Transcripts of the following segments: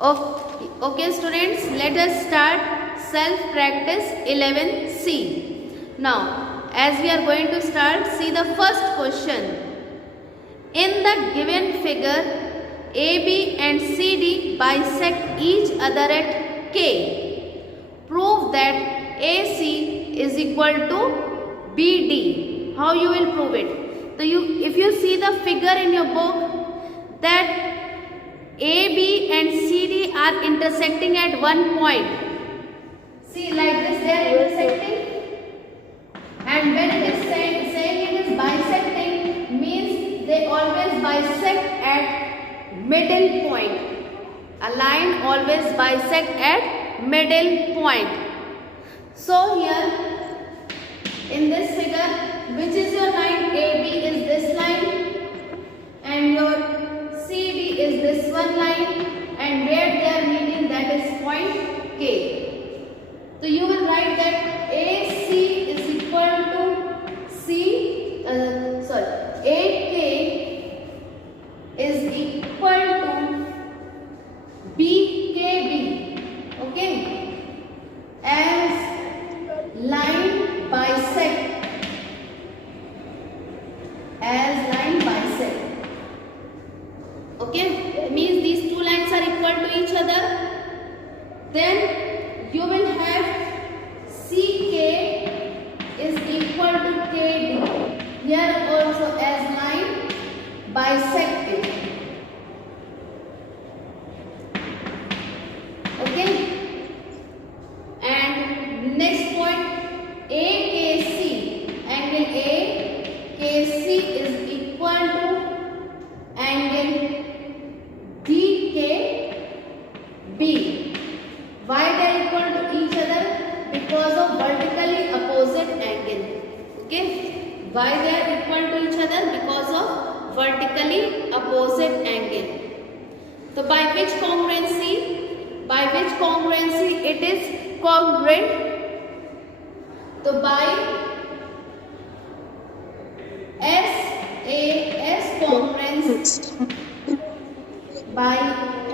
Okay students, let us start self practice 11C. Now, as we are going to start, see the first question. In the given figure, AB and CD bisect each other at K. Prove that AC is equal to BD. How you will prove it? So if you see the figure in your book, that AB and CD are intersecting at one point. See, like this they are intersecting, and when it is saying it is bisecting, means they always bisect at middle point. A line always bisect at middle point. So here in this figure, which is your line? AB is this line and your CD is this one line, and where they are meeting, that is point K. So you will write that AC is equal to AK is equal to BKB. Okay, as line bisect, okay, it means these two lines are equal to each other. Then you will have CK is equal to KD. Here also as line bisected. Okay. And next point, AKC, angle AKC is equal to angle DKB. Why they are equal to each other? Because of vertically opposite angle. Okay. Why they are equal to each other? Because of vertically opposite angle. So by which congruency? By which congruency it is congruent? So by SAS congruence, by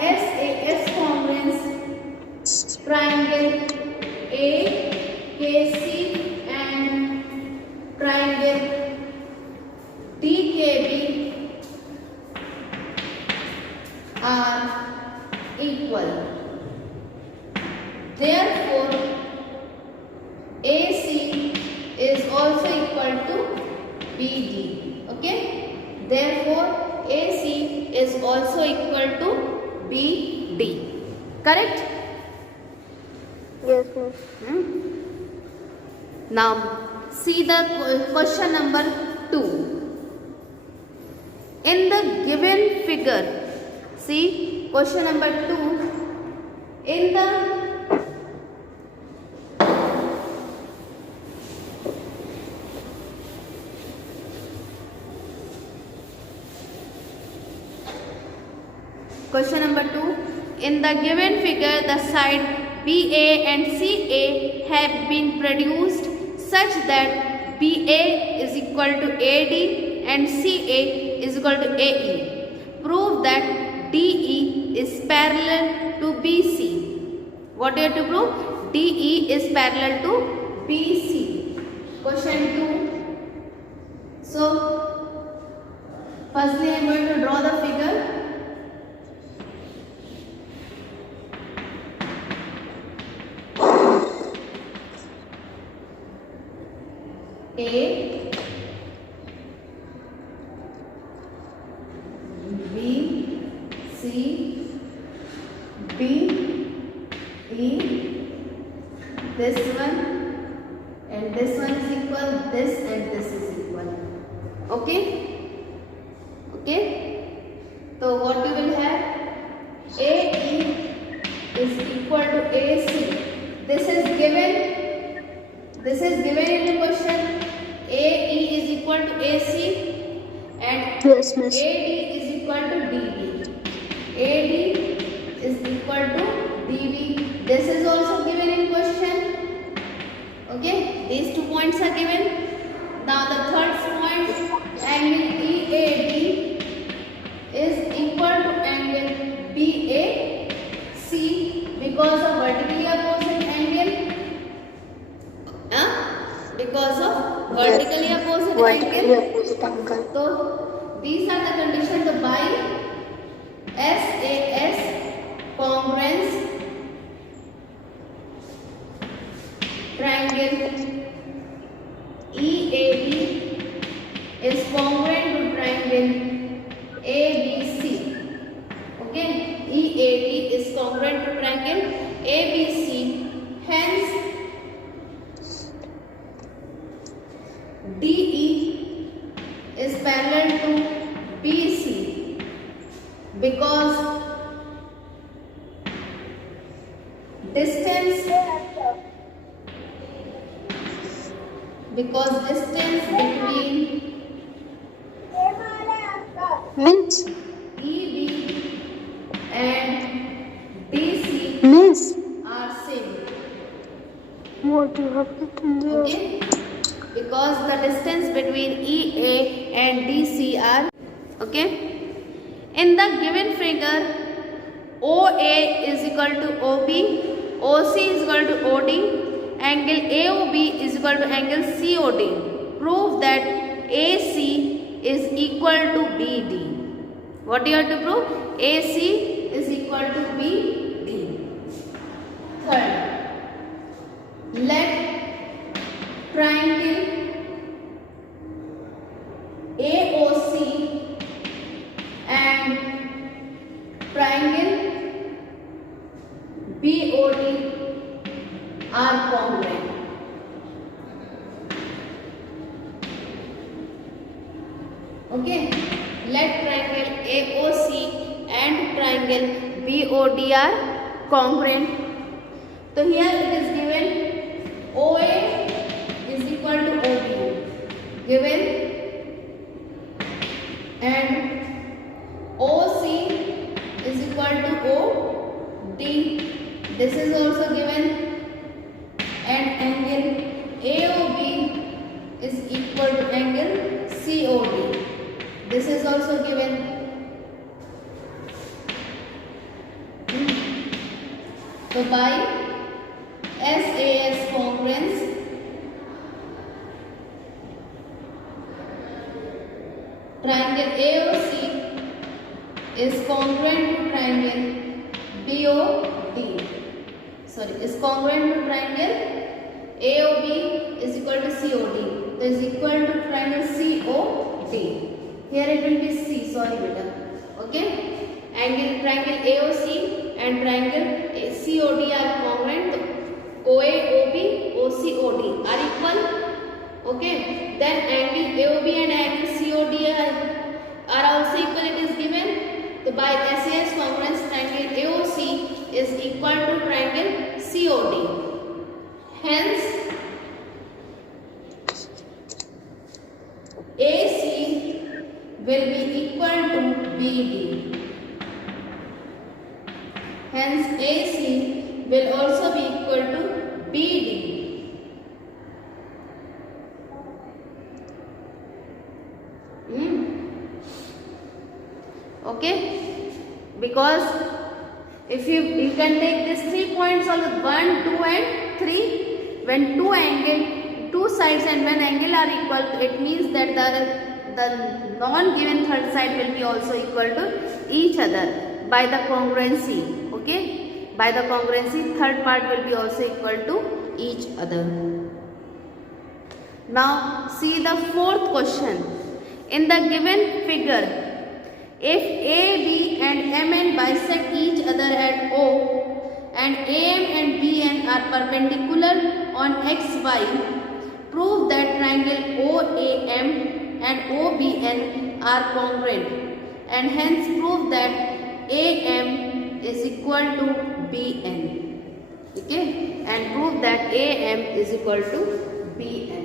SAS congruence, triangle AKC and triangle DKB are equal. Therefore, AC is also equal to BD. Okay? Therefore, AC is also equal to BD. Correct? Yes, miss. Now, see the question number 2. In the given figure, see question number 2. In the question number 2, in the given figure, the side BA and CA have been produced such that BA is equal to AD and CA is equal to AE. Prove that DE is parallel to BC. What do you have to prove? DE is parallel to BC. Question 2. So, firstly I am going to draw the figure. A, B, C, D, E, this one and this one is equal, this and this is equal. Okay? Okay? So what you will have? AE is equal to AC. This is given. This is given in the question. AE is equal to AC and Yes, miss. AD is equal to DB. AD is equal to DB. This is also given in question. Okay, these 2 points are given. Now the third point, angle EAD is equal to angle BAC. because of vertically opposite angle. So these are the conditions. The by SAS congruence triangle EAB is congruent to triangle ABC. Okay, EAB is congruent to triangle ABC. Hence, DE is parallel to BC because distance between Means EB and DC are same. what you have written there. Okay, because the distance between EA and DC are okay. In the given figure, OA is equal to OB, OC is equal to OD, angle AOB is equal to angle COD. Prove that AC is equal to BD. What you have to prove? AC is equal to BD. Third, let triangle AOC and triangle BOD are congruent. Okay, let triangle AOC and triangle BOD are congruent. So here it is given OA is equal to OB given, and OC is equal to OD. This is also given, and angle AOB is equal to angle COD. This is also given. So by SAS congruence, triangle AOC is congruent to triangle BOD. Is congruent to triangle AOB is equal to COD. So is equal to triangle COD. Here it will be C. Sorry, beta. Okay. Angle triangle AOC and triangle COD are congruent. OA, OB, OC, OD are equal. Okay. Then angle AOB and angle COD are also equal. It is given. So by SAS congruence, triangle AOC is equal to triangle COD. Hence, AC will be equal to BD. Hence, AC will also be equal to BD. Okay, because if you can take these 3 points also 1, 2 and 3. When two sides and one angle are equal, it means that the non-given third side will be also equal to each other by the congruency. Okay, by the congruency, third part will be also equal to each other. Now see the fourth question. In the given figure, if AB and MN bisect each other at O and AM and BN are perpendicular on XY, prove that triangle OAM and OBN are congruent, and hence prove that AM is equal to BN. Okay, and prove that AM is equal to BN.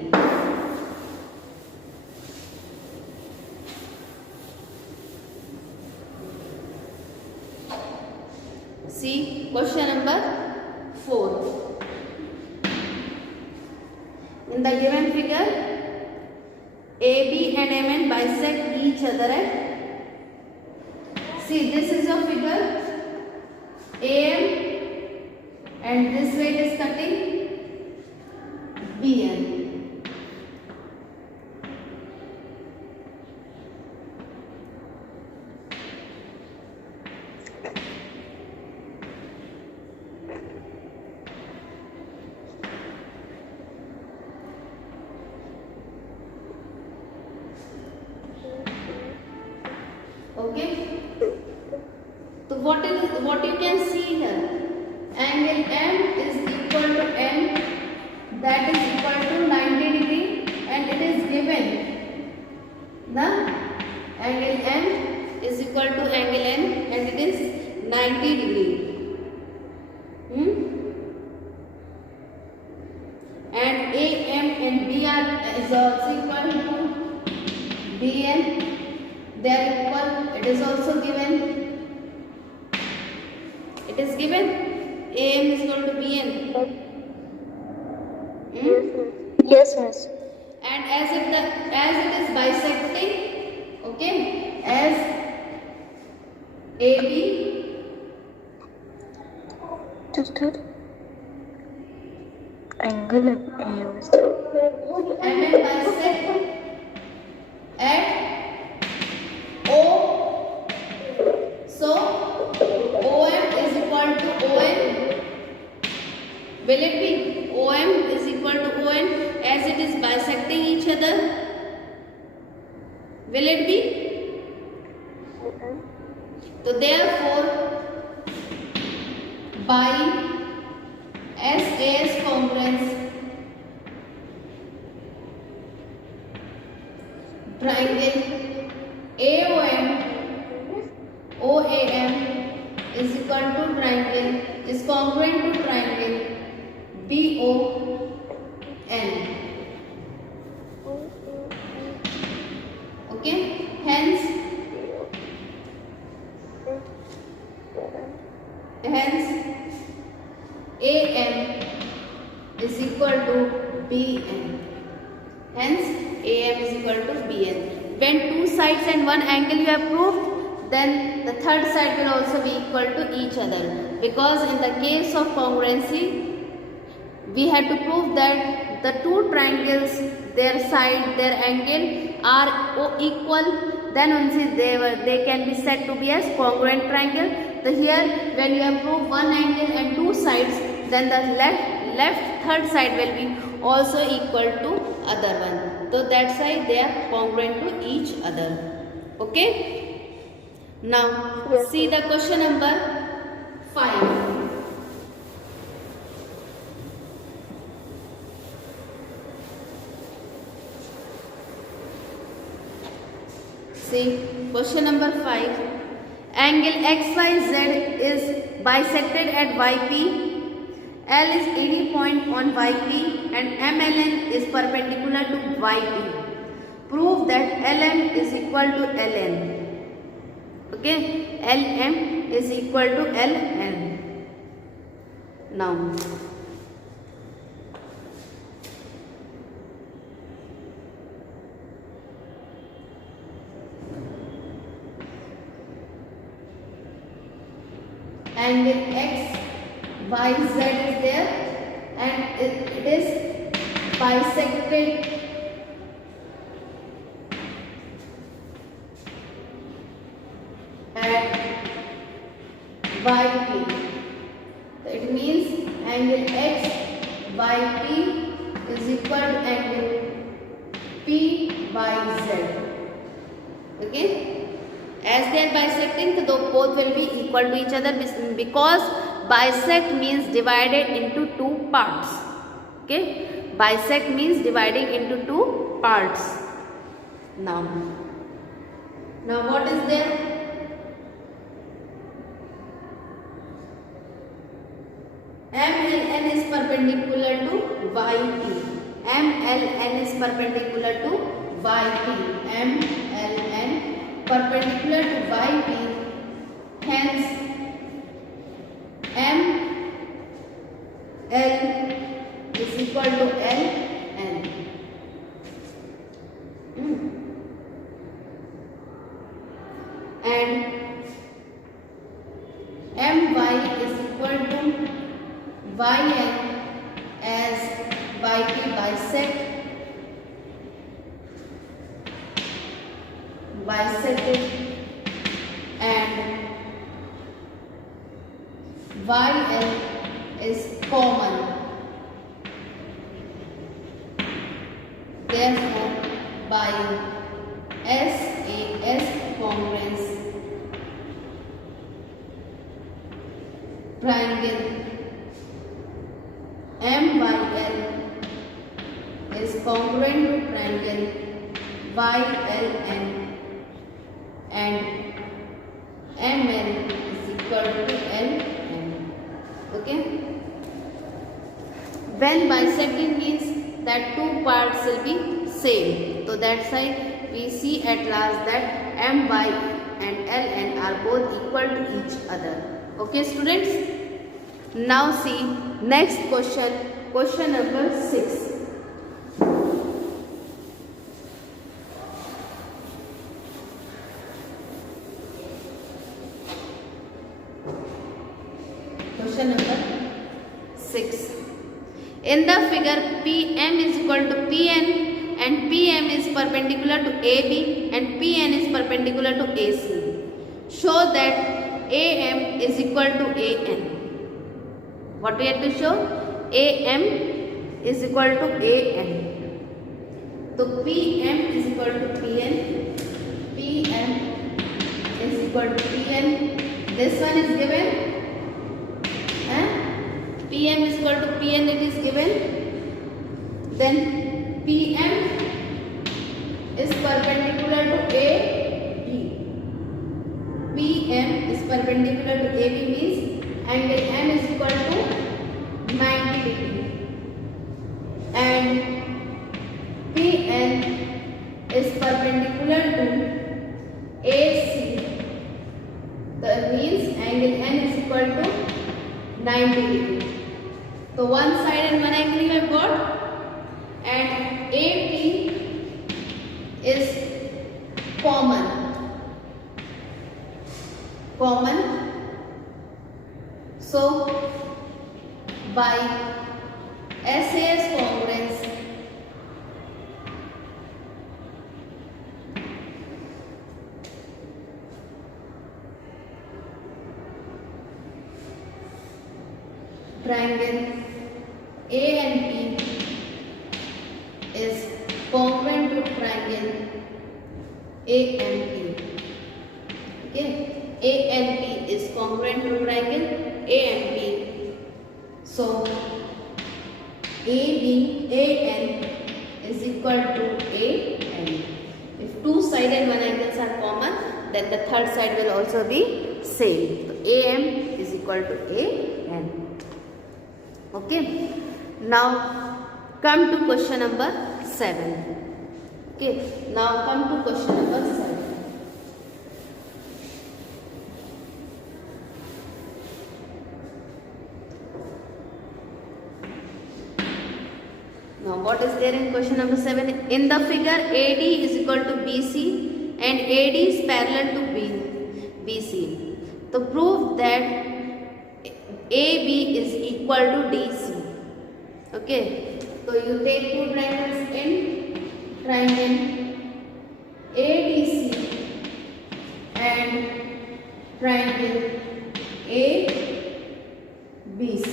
See question number 4. In the given figure, AB and MN bisect each other at, see this is your figure, AM and this way it is cutting BN. that is equal to 90 degree, and it is given the angle M is equal to angle N, and it is 90 degree. And AM and BR is also equal to BN. They are equal. It is also given. It is given. AM is equal to BN. Yes, miss. And as it is bisecting, okay, as AB Angle and then bisect at O. So OM is equal to ON. Will it be? OM is equal to ON as it is bisecting each other. Will it be? So therefore, by SAS congruence, triangle AOM OAM is equal to triangle is congruent to triangle BON. Okay, hence AM is equal to BN. Hence AM is equal to BN. When two sides and one angle you have proved, then the third side will also be equal to each other, because in the case of congruency we had to prove that the two triangles, their side, their angle are equal, then only they can be said to be as congruent triangle. So here when you have proved one angle and two sides, then the left third side will be also equal to other one. So that's why they are congruent to each other. Okay. Now Yes. see the question number 5. See question number 5. Angle XYZ is bisected at YP. L is any point on YP and MLN is perpendicular to YP. Prove that LM is equal to LN. Okay, LM is equal to LN. Now, angle X, Y, Z is there, and it is bisected at YP. So it means angle X, YP is equal to angle P by Z. Okay. As they are bisecting, so both will be equal to each other, because bisect means divided into two parts. Okay, bisect means dividing into two parts. Now what is there? MLN is perpendicular to YP. MLN is perpendicular to YP. MLN perpendicular to YP, hence ML is equal to LN. And MY is equal to YN as YP bisected, and YL is common. Therefore, by SAS congruence, triangle MYL is congruent to triangle YLN and MN is equal to LN. Okay. When bisecting means that two parts will be same. So that's why we see at last that MY and LN are both equal to each other. Okay students. Now see next question. Question number 6. Question number 6. In the figure, PM is equal to PN and PM is perpendicular to AB and PN is perpendicular to AC. Show that AM is equal to AN. What we have to show? AM is equal to AN. So PM is equal to PN. PM is equal to PN. This one is given. PM is equal to PN, it is given. Then PM is perpendicular to AB. PM is perpendicular to AB means angle M is equal to 90 degree. And PN is perpendicular to AC. That means angle N is equal to 90 degree. So one side and one angle you have got, and AP is common. So by SAS congruence, triangle A and P is congruent to triangle A and P. Okay, A and P is congruent to triangle A and P. So AN is equal to AN. If two side and one angles are common, then the third side will also be same. So AM is equal to AN. Okay. Now come to question number 7. Okay. Now come to question number 7. Now what is there in question number 7? In the figure AD is equal to BC and AD is parallel to BC. So prove that AB is equal to DC. Okay. So you take two triangles in triangle ADC and triangle ABC.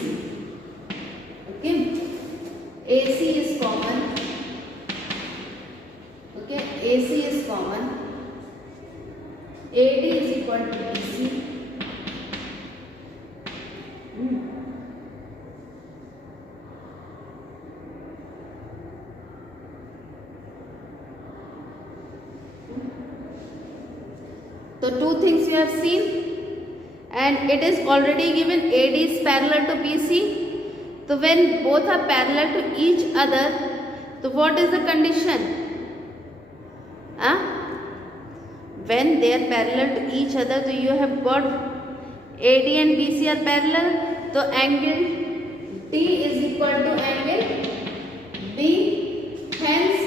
Okay. AC is common. Okay. AC is common. AD is equal to BC. So two things you have seen, and it is already given AD is parallel to BC. So when both are parallel to each other, so what is the condition? When they are parallel to each other, so you have got AD and BC are parallel, so angle T is equal to angle B, hence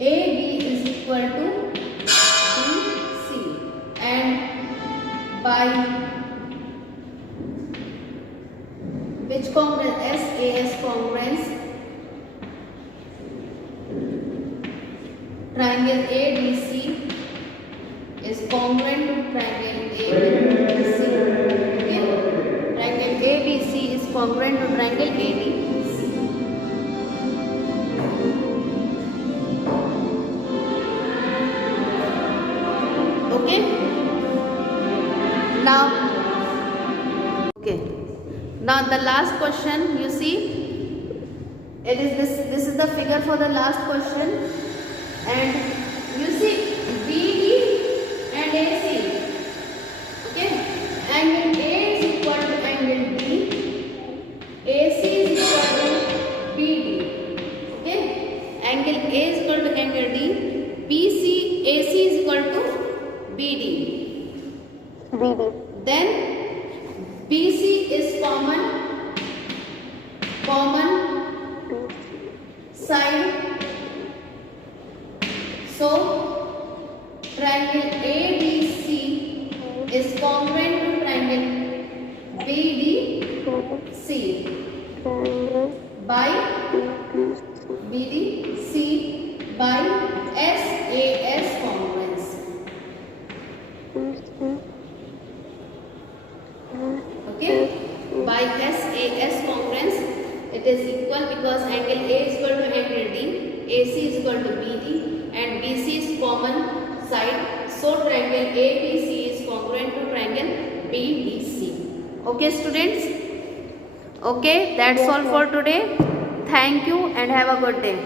AB is equal to BC, and by which congruence? SAS congruence, triangle ADC is congruent to triangle ABC. Okay? Triangle ABC is congruent to triangle ADC. Okay? Now, okay. Now the last question you see, It is this is the figure for the last question, and you see BD and AC. Okay, angle A is equal to angle D, AC is equal to BD. Okay, angle A is equal to angle D, BC AC is equal to BD. Then BC is common side, so triangle ABC is congruent to triangle BDC by SAS congruence. Okay, by SAS congruence it is equal because angle A is equal to angle D, AC is equal to BD, and BC is common side, so triangle ABC is congruent to triangle BDC. Okay students, okay, that's all for today. Thank you and have a good day.